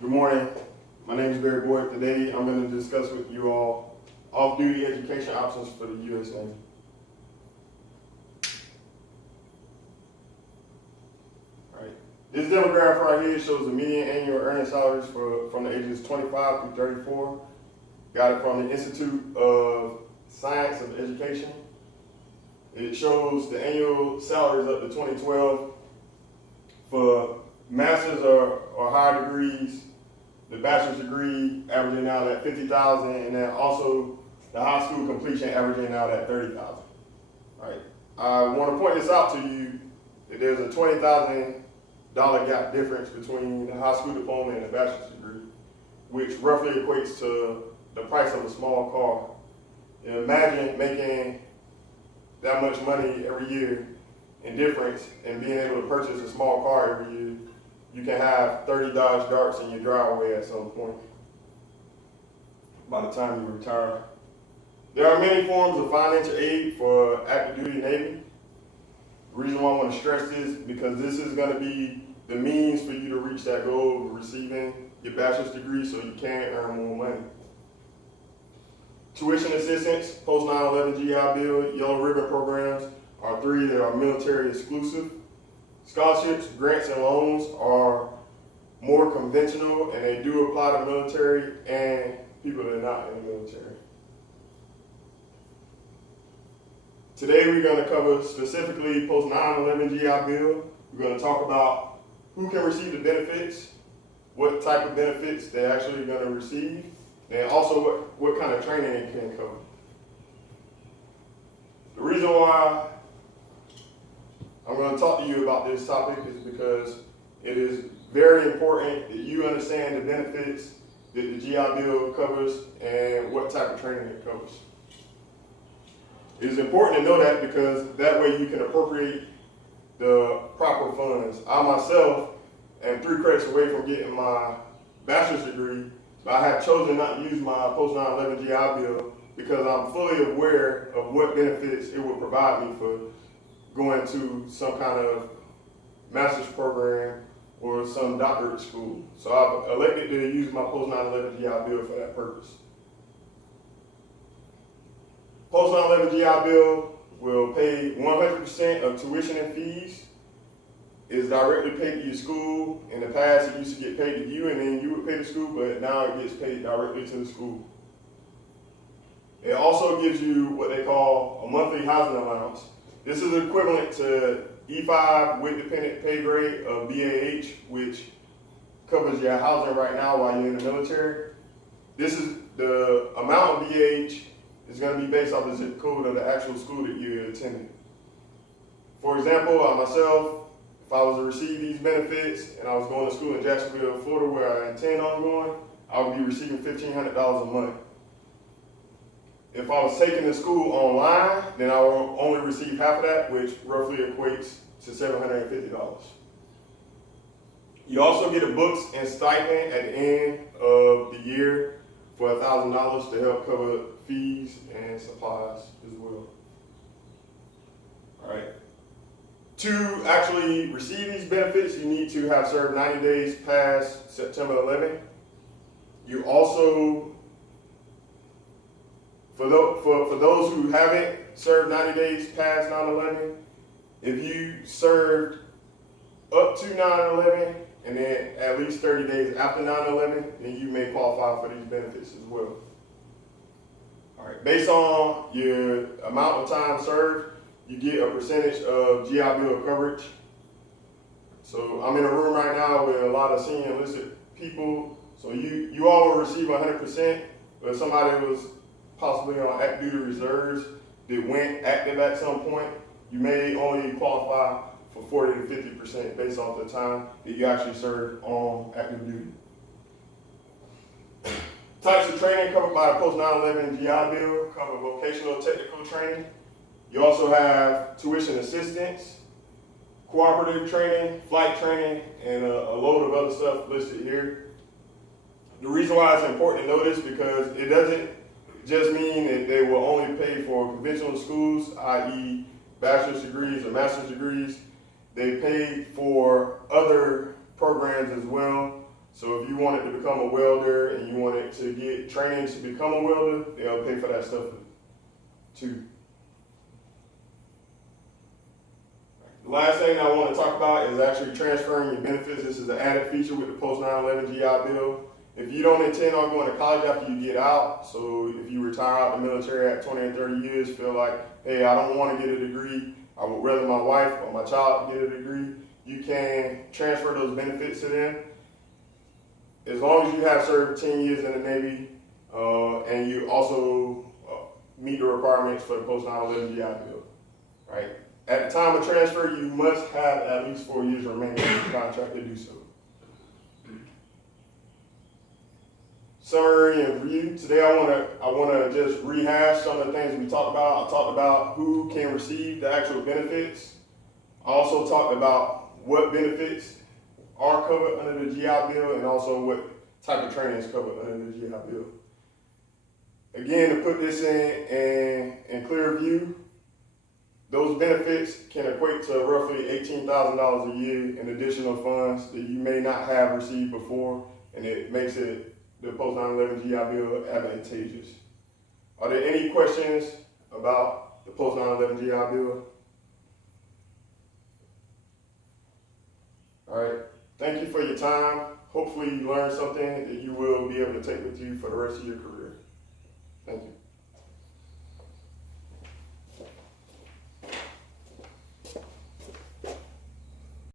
Good morning. My name is Barry Boyd. Today I'm going to discuss with you all off-duty education options for the U.S. Navy. All right. This demographic right here shows the median annual earning salaries from the ages 25 through 34. Got it from the Institute of Science of Education. It shows the annual salaries up to 2012 for master's or higher degrees. The bachelor's degree averaging out at $50,000, and then also the high school completion averaging out at $30,000. Right. I want to point this out to you that there's a $20,000 gap difference between the high school diploma and the bachelor's degree, which roughly equates to the price of a small car. And imagine making that much money every year in difference and being able to purchase a small car every year. You can have 30 Dodge Darts in your driveway at some point by the time you retire. There are many forms of financial aid for active duty Navy. The reason why I want to stress this is because this is going to be the means for you to reach that goal of receiving your bachelor's degree so you can earn more money. Tuition assistance, post 9/11 GI Bill, Yellow Ribbon programs are three that are military exclusive. Scholarships, grants, and loans are more conventional, and they do apply to military and people that are not in the military. Today we're going to cover specifically post 9/11 GI Bill. We're going to talk about who can receive the benefits, what type of benefits they're actually going to receive, and also what kind of training it can cover. The reason why I'm going to talk to you about this topic is because it is very important that you understand the benefits that the GI Bill covers and what type of training it covers. It is important to know that because that way you can appropriate the proper funds. I myself am 3 credits away from getting my bachelor's degree, but I have chosen not to use my post 9/11 GI Bill because I'm fully aware of what benefits it would provide me for going to some kind of master's program or some doctorate school. So I've elected to use my post 9/11 GI Bill for that purpose. Post 9/11 GI Bill will pay 100% of tuition and fees. It's directly paid to your school. In the past, it used to get paid to you and then you would pay the school, but now it gets paid directly to the school. It also gives you what they call a monthly housing allowance. This is equivalent to E5 with dependent pay grade of BAH, which covers your housing right now while you're in the military. This is the amount of BAH is going to be based off the zip code of the actual school that you're attending. For example, myself, if I was to receive these benefits and I was going to school in Jacksonville, Florida, where I intend on going, I would be receiving $1,500 a month. If I was taking the school online, then I will only receive half of that, which roughly equates to $750. You also get a books and stipend at the end of the year for $1,000 to help cover fees and supplies as well. All right. To actually receive these benefits, you need to have served 90 days past September 11th. You also For those who haven't served 90 days past 9/11, if you served up to 9/11 and then at least 30 days after 9/11, then you may qualify for these benefits as well. All right, based on your amount of time served, you get a percentage of GI Bill coverage. So I'm in a room right now with a lot of senior enlisted people. So you all will receive 100%, but if somebody was possibly on active duty reserves that went active at some point, you may only qualify for 40 to 50% based off the time that you actually served on active duty. Types of training covered by the post 9/11 GI Bill cover vocational technical training. You also have tuition assistance, cooperative training, flight training, and a load of other stuff listed here. The reason why it's important to know this because it doesn't just mean that they will only pay for conventional schools, i.e. bachelor's degrees or master's degrees. They pay for other programs as well. So if you wanted to become a welder and you wanted to get training to become a welder, they'll pay for that stuff too. The last thing I want to talk about is actually transferring your benefits. This is an added feature with the post 9/11 GI Bill. If you don't intend on going to college after you get out, so if you retire out the military at 20 and 30 years, feel like, hey, I don't want to get a degree, I would rather my wife or my child get a degree, you can transfer those benefits to them. As long as you have served 10 years in the Navy and you also meet the requirements for the post 9/11 GI Bill, right? At the time of transfer, you must have at least 4 years remaining in the contract to do so. Summary and review. Today I wanna just rehash some of the things we talked about. I talked about who can receive the actual benefits. I also talked about what benefits are covered under the GI Bill and also what type of training is covered under the GI Bill. Again, to put this in clear view, those benefits can equate to roughly $18,000 a year in additional funds that you may not have received before, and it makes it the post 9/11 GI Bill advantageous. Are there any questions about the post 9/11 GI Bill? All right. Thank you for your time. Hopefully you learned something that you will be able to take with you for the rest of your career. Thank you.